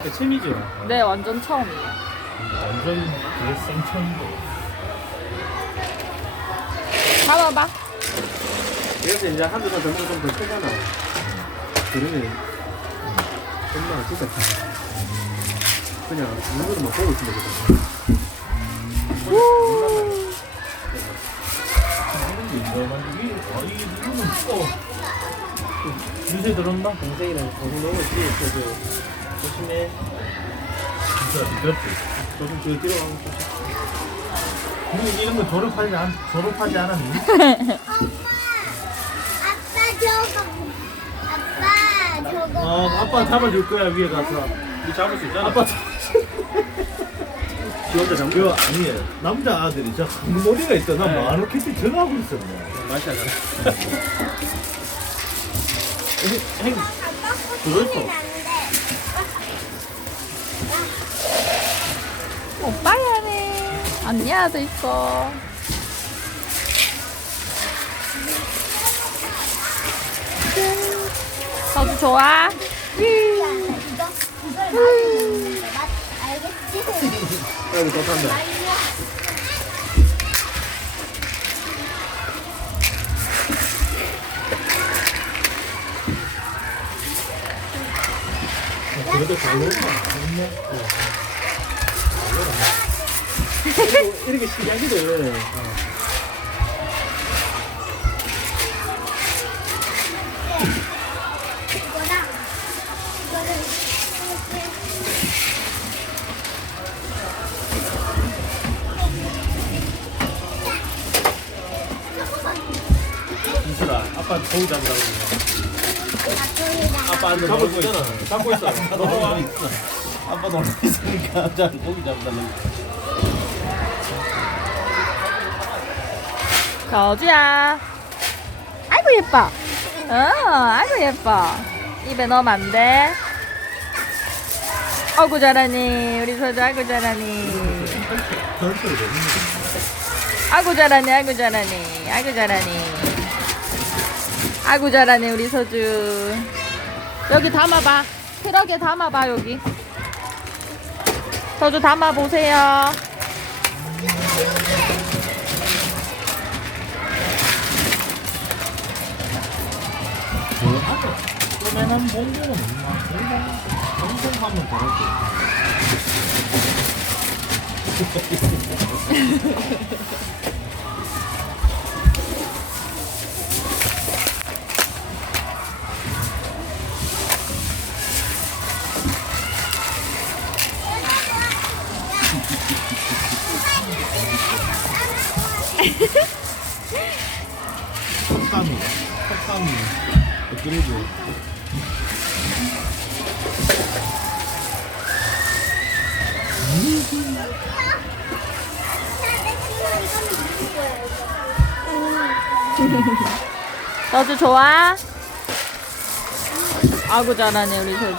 그 취미죠. 네, 완전 처음이에요. 완전 그게 생천이고. 봐봐봐. 그래서 이제 한두 살 정도 좀더 크잖아. 그러면 엄마가 진짜 잘. 그냥 누구도 막 보고 있으면 되거든. 만들기. 아, 이게 누구는 또. 유세 들었나? 동생이랑 동생 너무 있지. 그래서 조심해. 진짜 그렇지. 조심 저 뒤로 가면 조심. 니 이런 거 졸업하지 않 졸업하지 않았니? 아빠 저거 아빠 저거 어, 아빠 잡아줄 거야 위에 가서. 니 잡을 수 있잖아. 아빠. 지 혼자 잡는 그거 아니에요. 남자 아들이 저 머리가 있다. 나 네. 마누캐치 전화하고 있었네. 맛이 안 나. 행, 아빠 들어있어. 코치는 안돼 오빠야네. 언니야도 있어. 짠. 저도 좋아. 이거 맛 알겠지? 아이고, 좋단다. 그래도 잘 먹어. 이렇게, 이거를 이슬아, 아빠 거기 잡으라고. 아빠 앉아 잡고 있잖아. 잡고 있어. 너무 있어. 아빠 놀라 있으니까 자 고기 잡달라고. 저주야. 아이고 예뻐. 어, 아이고 예뻐. 입에 넣으면 안 돼. 아이고 잘하니. 우리 서주 아이고 잘하니. 아이고 잘하니. 아이고 잘하니. 아이고 잘하니. 아이고 잘하니 우리 서주. 여기 담아봐. 트럭에 담아봐 여기. 서주 담아 보세요. 뭐 하죠? 쪼매난 봉봉은 없나? 봉봉, 봉봉하면 되겠지. 촉감이, 촉감이. 그리고 서주 좋아? 아구 잘하네 우리 너가